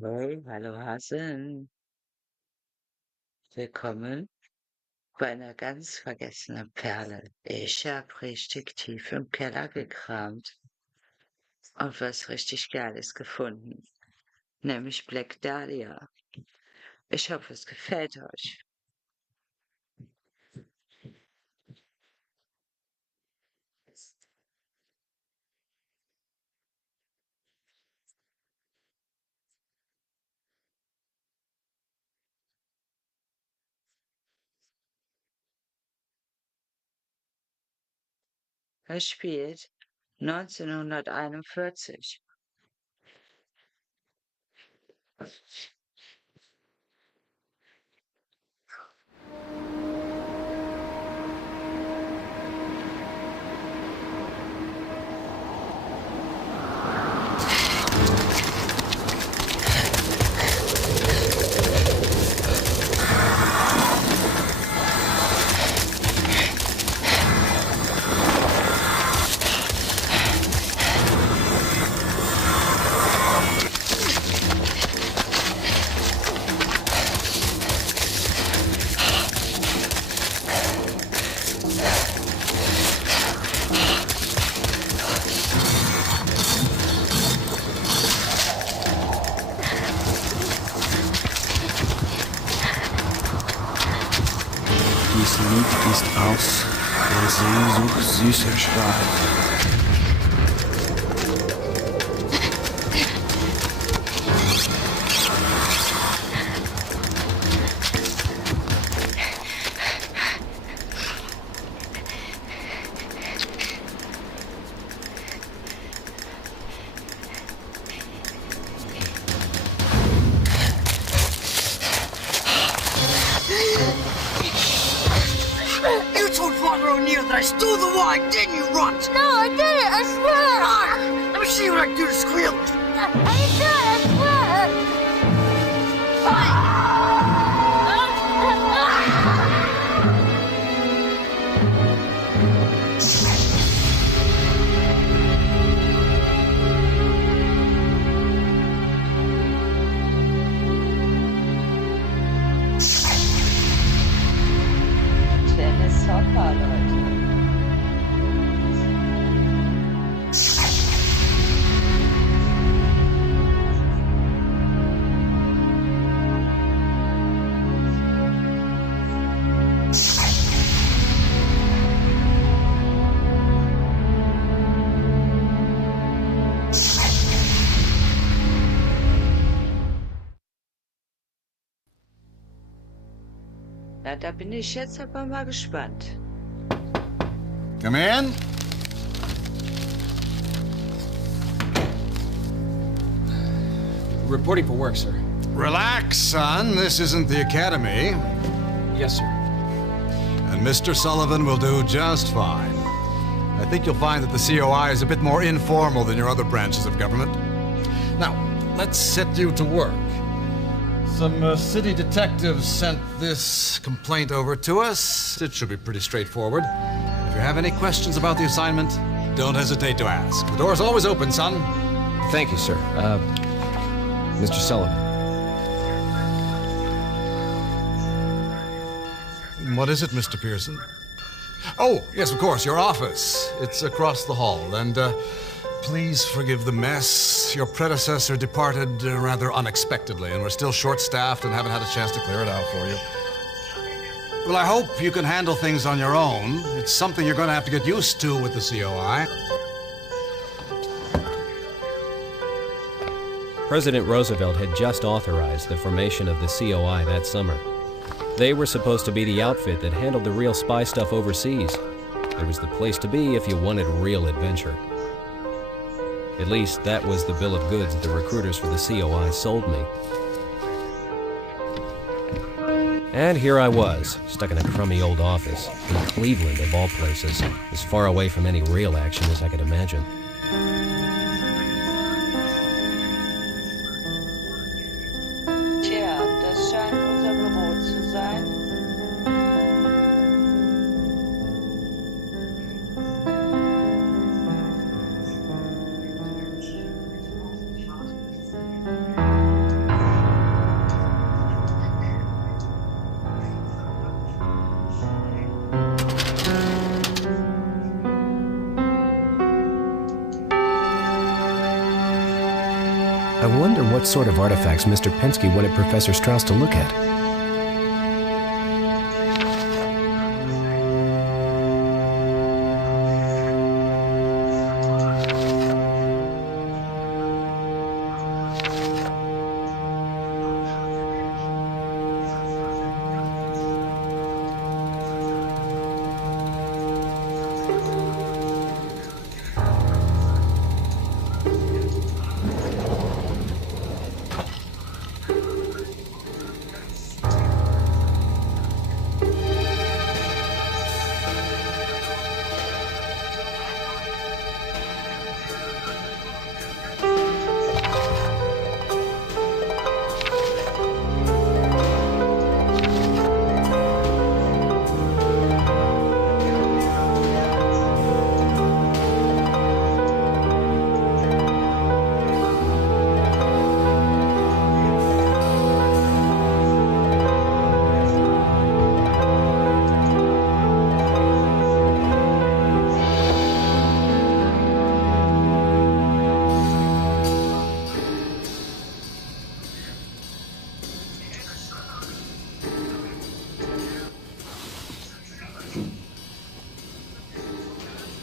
Hey, hallo Hasen. Willkommen bei einer ganz vergessenen Perle. Ich habe richtig tief im Keller gekramt und was richtig Geiles gefunden, nämlich Black Dahlia. Ich hoffe, es gefällt euch. Es spielt 1941. Dies Lied ist aus der Sehnsucht süßer Sprache. I stole the wine, didn't you, runt? No, I didn't, I swear! Ah, let me see what I can do to squeal it. I swear! Dennis Hopper, Leute. Na, da bin ich jetzt aber mal gespannt. Come in. Reporting for work, sir. Relax, son. This isn't the academy. Yes, sir. And Mr. Sullivan will do just fine. I think you'll find that the COI is a bit more informal than your other branches of government. Now, let's set you to work. Some city detectives sent this complaint over to us. It should be pretty straightforward. If you have any questions about the assignment, don't hesitate to ask. The door's always open, son. Thank you, sir. Mr. Sullivan. What is it, Mr. Pearson? Oh, yes, of course, your office. It's across the hall, and please forgive the mess. Your predecessor departed rather unexpectedly, and we're still short-staffed and haven't had a chance to clear it out for you. Well, I hope you can handle things on your own. It's something you're going to have to get used to with the COI. President Roosevelt had just authorized the formation of the COI that summer. They were supposed to be the outfit that handled the real spy stuff overseas. It was the place to be if you wanted real adventure. At least, that was the bill of goods the recruiters for the COI sold me. And here I was, stuck in a crummy old office, in Cleveland of all places, as far away from any real action as I could imagine. Tja, das scheint unser Büro zu sein. I wonder what sort of artifacts Mr. Penske wanted Professor Strauss to look at.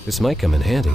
This might come in handy.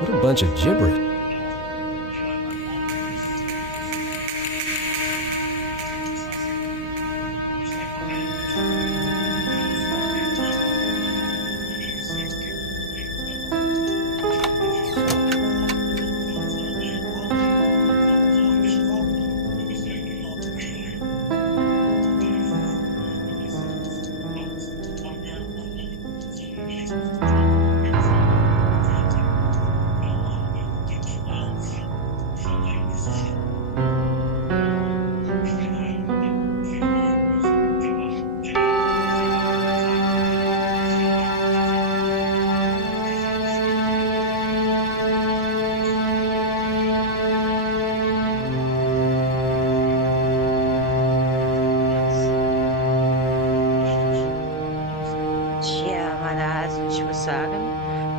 What a bunch of gibberish.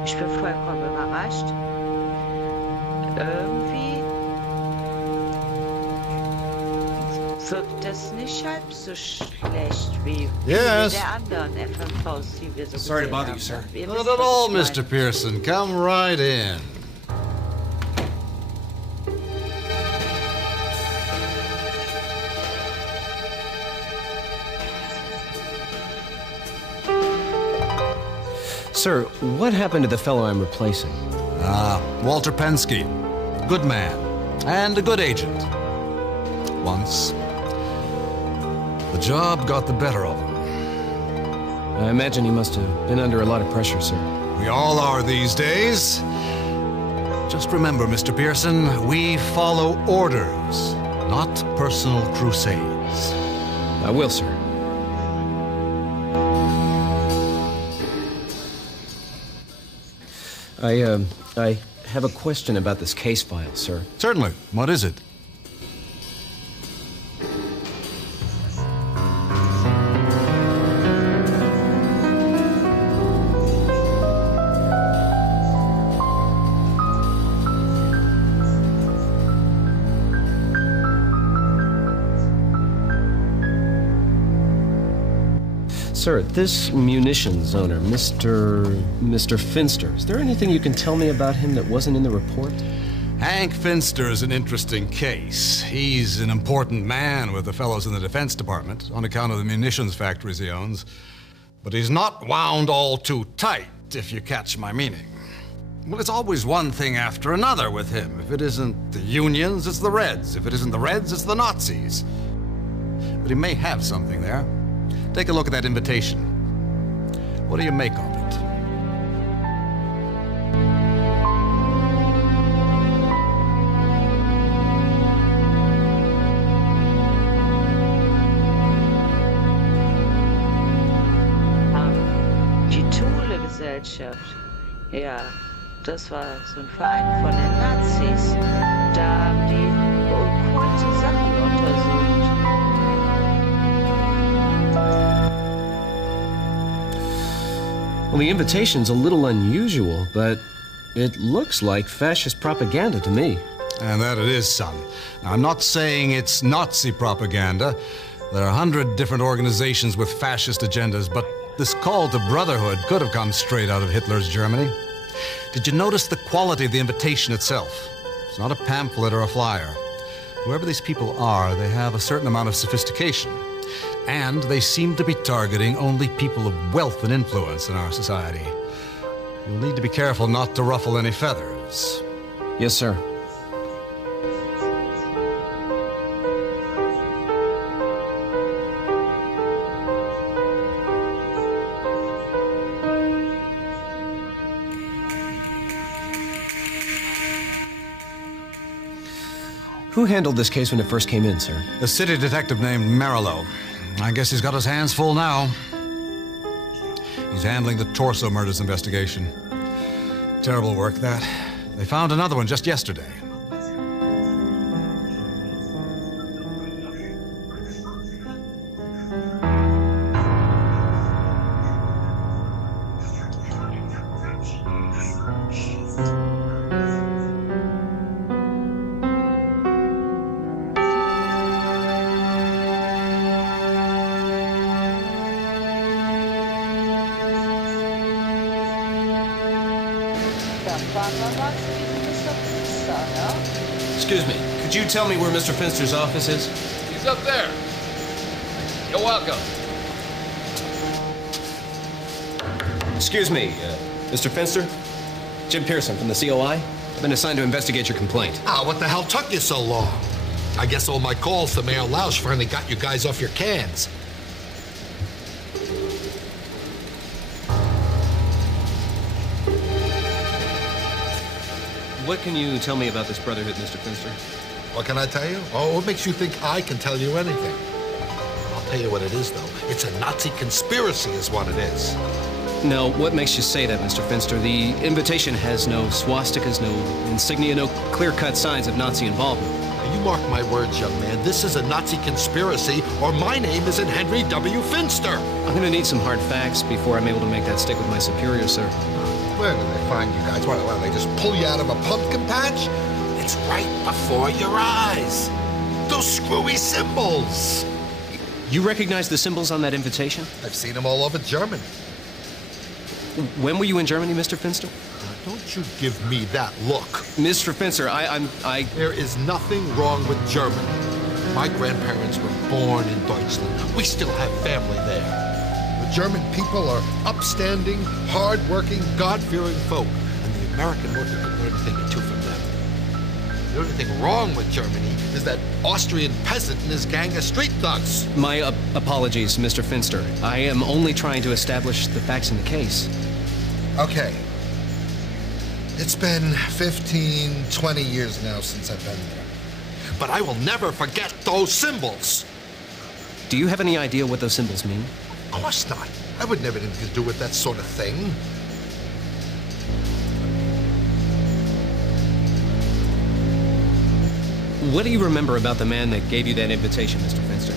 Ich bin vollkommen überrascht. Irgendwie wirkt das nicht halb so schlecht wie Yes. der anderen FMVs, die wir so Sorry to gesehen bother haben. you, sir. Ihr Not wisst, at was all, ich meine. Mr. Pearson. Come right in. Sir, what happened to the fellow I'm replacing? Walter Pensky. Good man. And a good agent. Once. The job got the better of him. I imagine you must have been under a lot of pressure, sir. We all are these days. Just remember, Mr. Pearson, we follow orders, not personal crusades. I will, sir. I have a question about this case file, sir. Certainly. What is it? Sir, this munitions owner, Mr. Finster, is there anything you can tell me about him that wasn't in the report? Hank Finster is an interesting case. He's an important man with the fellows in the Defense Department on account of the munitions factories he owns. But he's not wound all too tight, if you catch my meaning. Well, it's always one thing after another with him. If it isn't the unions, it's the Reds. If it isn't the Reds, it's the Nazis. But he may have something there. Take a look at that invitation. What do you make of it? Die Thule-Gesellschaft. Ja, das war so ein Verein von den Nazis. Da haben die okkulte Sachen untersucht. Well, the invitation's a little unusual, but it looks like fascist propaganda to me. And that it is, son. Now, I'm not saying it's Nazi propaganda. There are 100 different organizations with fascist agendas, but this call to brotherhood could have come straight out of Hitler's Germany. Did you notice the quality of the invitation itself? It's not a pamphlet or a flyer. Whoever these people are, they have a certain amount of sophistication. And they seem to be targeting only people of wealth and influence in our society. You'll need to be careful not to ruffle any feathers. Yes, sir. Who handled this case when it first came in, sir? A city detective named Marillo. I guess he's got his hands full now. He's handling the torso murders investigation. Terrible work, that. They found another one just yesterday. Excuse me, could you tell me where Mr. Finster's office is? He's up there. You're welcome. Excuse me, Mr. Finster? Jim Pearson from the COI. I've been assigned to investigate your complaint. Ah, what the hell took you so long? I guess all my calls to Mayor Lausch finally got you guys off your cans. What can you tell me about this brotherhood, Mr. Finster? What can I tell you? Oh, what makes you think I can tell you anything? I'll tell you what it is, though. It's a Nazi conspiracy is what it is. Now, what makes you say that, Mr. Finster? The invitation has no swastikas, no insignia, no clear-cut signs of Nazi involvement. Now, you mark my words, young man. This is a Nazi conspiracy, or my name isn't Henry W. Finster. I'm gonna need some hard facts before I'm able to make that stick with my superior, sir. Where do they find you guys? What do they just pull you out of a pumpkin patch? It's right before your eyes. Those screwy symbols. You recognize the symbols on that invitation? I've seen them all over Germany. When were you in Germany, Mr. Finster? Don't you give me that look. Mr. Finster, There is nothing wrong with Germany. My grandparents were born in Deutschland. We still have family there. The German people are upstanding, hard-working, God-fearing folk. And the American worker could learn a thing or two from them. The only thing wrong with Germany is that Austrian peasant and his gang of street thugs. My apologies, Mr. Finster. I am only trying to establish the facts in the case. Okay. It's been 15, 20 years now since I've been there. But I will never forget those symbols. Do you have any idea what those symbols mean? Of course not. I would never have anything to do with that sort of thing. What do you remember about the man that gave you that invitation, Mr. Finster?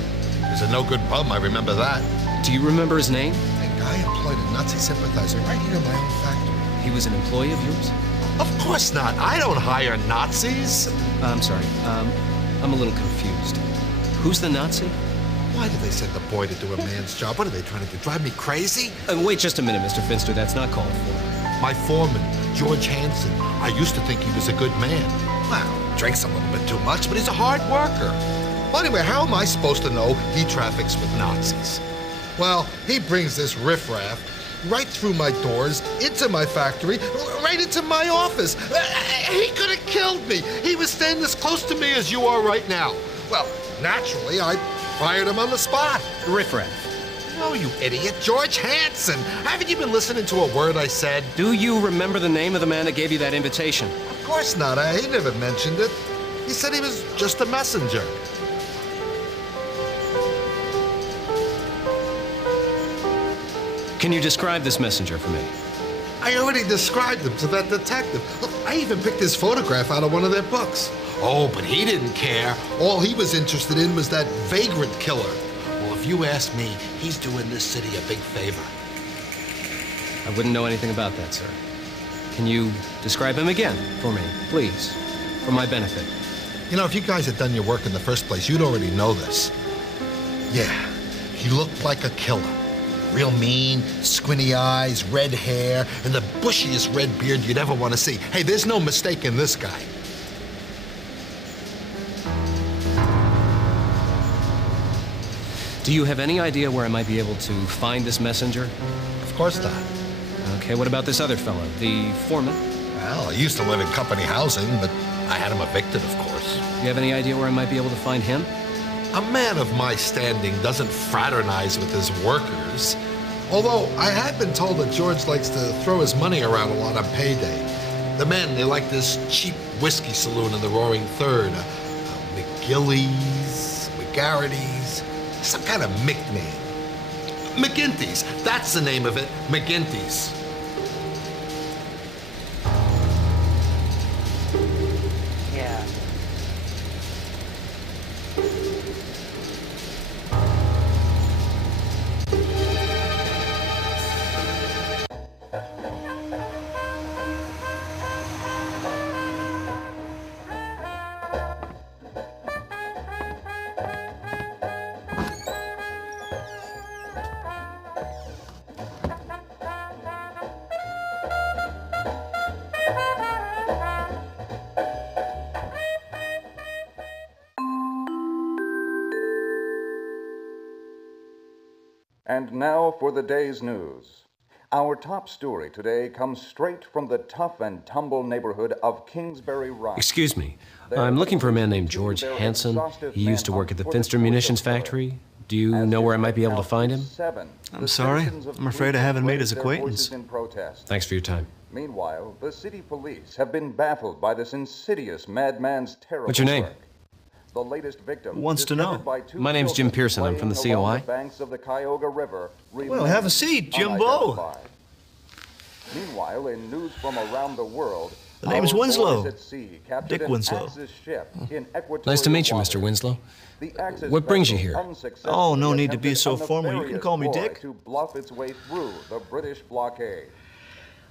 He's a no-good bum, I remember that. Do you remember his name? A guy employed a Nazi sympathizer right here in my own factory. He was an employee of yours? Of course not. I don't hire Nazis. I'm sorry. I'm a little confused. Who's the Nazi? Why did they send the boy to do a man's job? What are they trying to do? Drive me crazy? Wait just a minute, Mr. Finster. That's not called for. My foreman, George Hansen. I used to think he was a good man. Well, drinks a little bit too much, but he's a hard worker. Well, anyway, how am I supposed to know he traffics with Nazis? Well, he brings this riffraff right through my doors, into my factory, right into my office. He could have killed me. He was standing as close to me as you are right now. Well, naturally, I fired him on the spot. Riffraff. No, you idiot. George Hansen. Haven't you been listening to a word I said? Do you remember the name of the man that gave you that invitation? Of course not. He never mentioned it. He said he was just a messenger. Can you describe this messenger for me? I already described him to that detective. Look, I even picked his photograph out of one of their books. Oh, but he didn't care. All he was interested in was that vagrant killer. Well, if you ask me, he's doing this city a big favor. I wouldn't know anything about that, sir. Can you describe him again for me, please, for my benefit? You know, if you guys had done your work in the first place, you'd already know this. Yeah, he looked like a killer. Real mean, squinty eyes, red hair, and the bushiest red beard you'd ever want to see. Hey, there's no mistaking this guy. Do you have any idea where I might be able to find this messenger? Of course not. Okay, what about this other fellow, the foreman? Well, I used to live in company housing, but I had him evicted, of course. Do you have any idea where I might be able to find him? A man of my standing doesn't fraternize with his workers. Although I have been told that George likes to throw his money around a lot on payday. The men, they like this cheap whiskey saloon in the Roaring Third. McGillies, McGarrity's, some kind of Mick name. McGinty's, that's the name of it, McGinty's. Yeah. And now for the day's news. Our top story today comes straight from the tough and tumble neighborhood of Kingsbury Rock. Excuse me. I'm looking for a man named George Hansen. He used to work at the Finster Munitions Factory. Do you know where I might be able to find him? I'm sorry. I'm afraid I haven't made his acquaintance. Thanks for your time. Meanwhile, the city police have been baffled by this insidious madman's terrible What's your name? work. The latest victim Who wants to know? My name's Jim Pearson. I'm from the COI. Well, have a seat, Jimbo. Meanwhile, in news from around the world, The name's our Winslow. boys at sea captured Dick an Winslow. Axis ship in Nice to meet you, equatorial Mr. Winslow. The Axis What brings you vessel here? unsuccessfully Oh, no need to be attempted so a formal. You can nefarious call me ploy Dick. To bluff its way through the British blockade.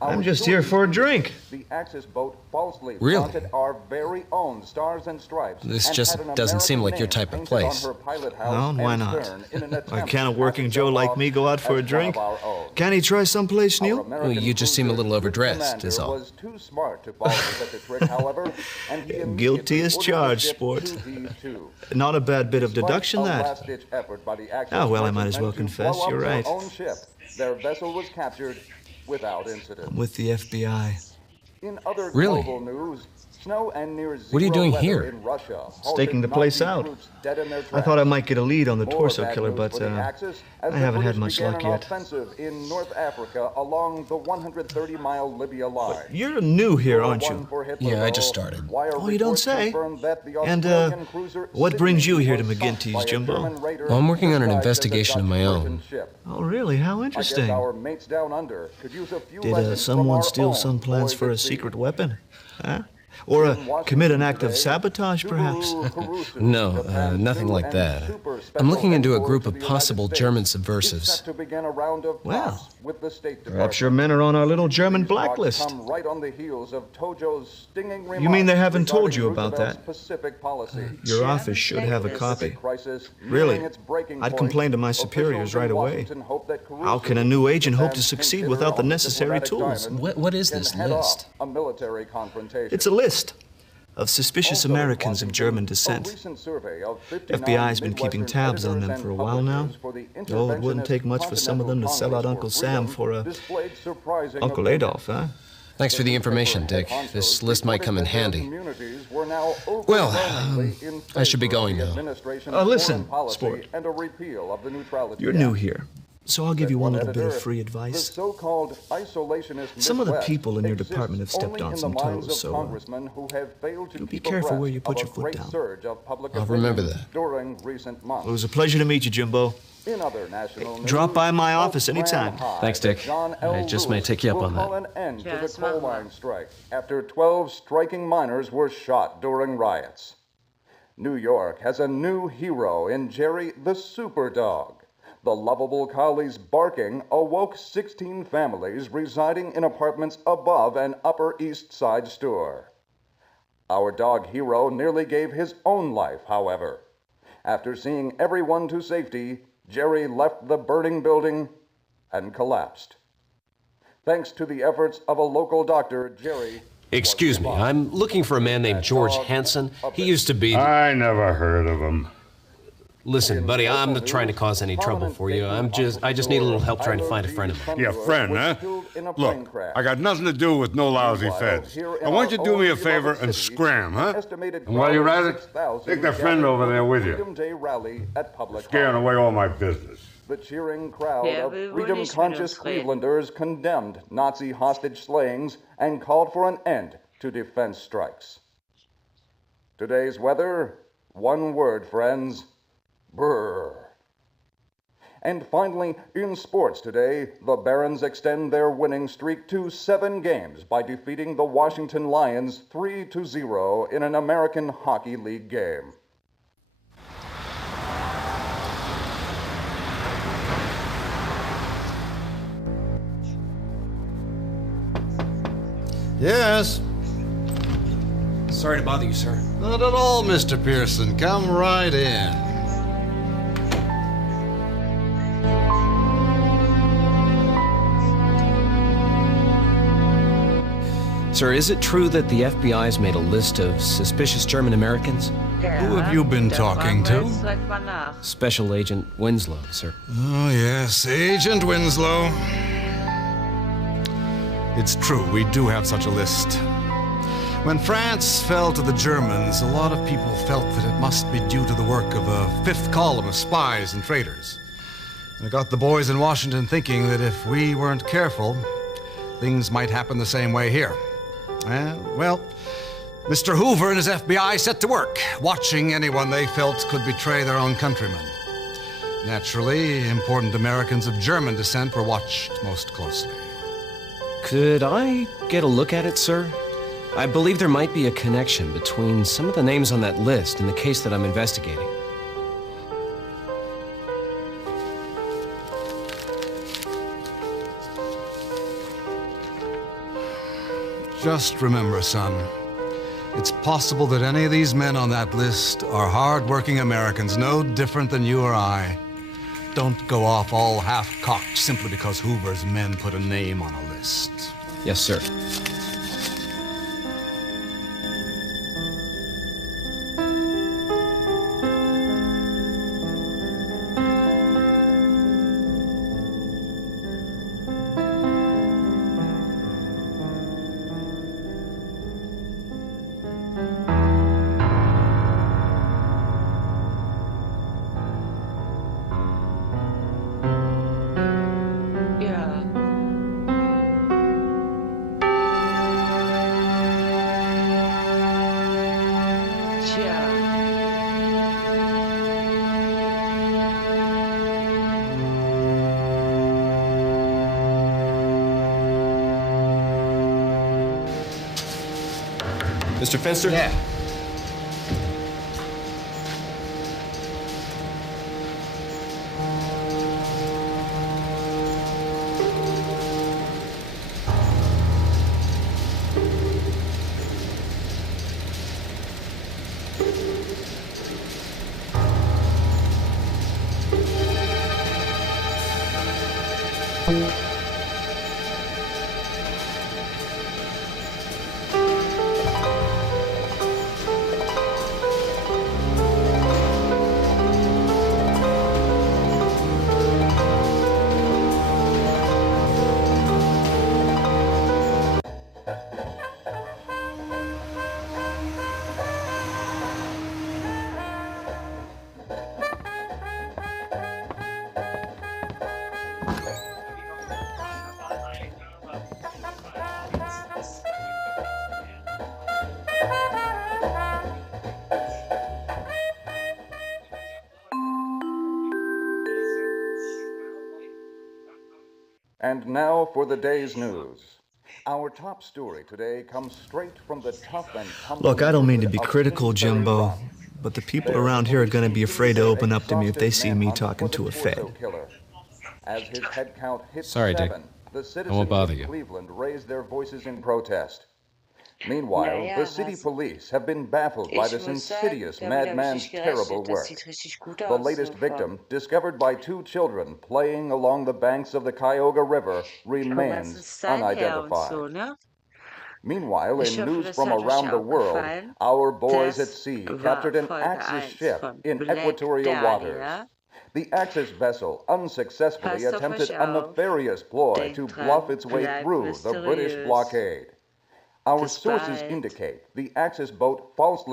I'm Our just here for a sources drink. The Axis boat falsely Really? flaunted our very own stars and stripes. This and just had an doesn't seem like your American type of name place. painted on her pilot house Well, why and not? stern in an Why attempt can't a to working pass Joe them like off me go out for a as one drink? of our own. Can he try someplace Our new? American you just seem a little cruiser, overdressed, Commander, is all. was too smart to fall for such a trick, however, and he Guilty as immediately charged, ordered the sport. ship to D2. Not a bad bit of deduction, Despite a that. last-ditch effort by the Axis Ah, well, I might as well merchantmen to confess, blow up you're their right. own ship, their vessel was captured without incident. I'm with the FBI. In other Really? global news, snow and near What are you doing weather here? in Russia, Staking the place out. I thought I might get a lead on the torso killer, but I haven't had much luck yet. Offensive in North Africa along the 130-mile Libya line. You're new here, aren't you? Yeah, I just started. Oh, you don't say. And what brings you here to McGinty's, Jimbo? Well, I'm working on an investigation of my own. Oh, really? How interesting. Did someone steal some plans for a secret weapon? Huh? Or commit an act of sabotage, perhaps? No, nothing like that. I'm looking into a group of possible German subversives. Well, perhaps your men are on our little German blacklist. You mean they haven't told you about that? Your office should have a copy. Really, I'd complain to my superiors right away. How can a new agent hope to succeed without the necessary tools? What is this list? It's a list of suspicious Americans of German descent. FBI's been keeping tabs on them for a while now. Oh, it wouldn't take much for some of them to sell out Uncle Sam for Uncle Adolf, huh? Thanks for the information, Dick. This list might come in handy. Well, I should be going now. Listen, sport. You're new here, so I'll give you one little bit of free advice. Some of the people in your department have stepped on some toes, so you be careful where you put your foot down. I'll remember that. It was a pleasure to meet you, Jimbo. Drop by my office anytime. Thanks, Dick. I just may take you up on that. Yes, coal mine strike after 12 striking miners were shot during riots. New York has a new hero in Jerry the Super Dog. The lovable collie's barking awoke 16 families residing in apartments above an Upper East Side store. Our dog hero nearly gave his own life, however. After seeing everyone to safety, Jerry left the burning building and collapsed. Thanks to the efforts of a local doctor, Jerry... Excuse me, I'm looking for a man named George Hansen. He used to be... I never heard of him. Listen, buddy, I'm not trying to cause any trouble for you. I just need a little help trying to find a friend of mine. Yeah, friend, huh? Look, I got nothing to do with no lousy feds. I want you to do me a favor and scram, huh? And while you're at it, take that friend over there with you. Scaring away all my business. The cheering crowd of freedom-conscious Clevelanders condemned Nazi hostage slayings and called for an end to defense strikes. Today's weather, one word, friends. Brrr. And finally, in sports today, the Barons extend their winning streak to 7 games by defeating the Washington Lions 3-0 in an American Hockey League game. Yes? Sorry to bother you, sir. Not at all, Mr. Pearson. Come right in. Sir, is it true that the FBI's made a list of suspicious German Americans? Who have you been talking to? Special Agent Winslow, sir. Oh, yes, Agent Winslow. It's true, we do have such a list. When France fell to the Germans, a lot of people felt that it must be due to the work of a fifth column of spies and traitors. And it got the boys in Washington thinking that if we weren't careful, things might happen the same way here. Well, Mr. Hoover and his FBI set to work, watching anyone they felt could betray their own countrymen. Naturally, important Americans of German descent were watched most closely. Could I get a look at it, sir? I believe there might be a connection between some of the names on that list and the case that I'm investigating. Just remember, son, it's possible that any of these men on that list are hard-working Americans, no different than you or I. Don't go off all half-cocked simply because Hoover's men put a name on a list. Yes, sir. Mr. Fenster? Yeah. And now for the day's news. Our top story today comes straight from the tough and tumbling. Look, I don't mean to be critical, Jimbo, but the people around here are going to be afraid to open up to me if they see me talking to a Fed. As his head count hit Sorry, Dick. 7, the I won't citizens bother of you. Cleveland raised their voices in protest. Meanwhile, the city police have been baffled by this insidious madman's terrible work. The latest victim, discovered by 2 children playing along the banks of the Cuyahoga River, remains unidentified. Meanwhile, in news from around the world, our boys at sea captured an Axis ship in equatorial waters. The Axis vessel unsuccessfully attempted a nefarious ploy to bluff its way through the British blockade. Our sources indicate the Axis boat falsely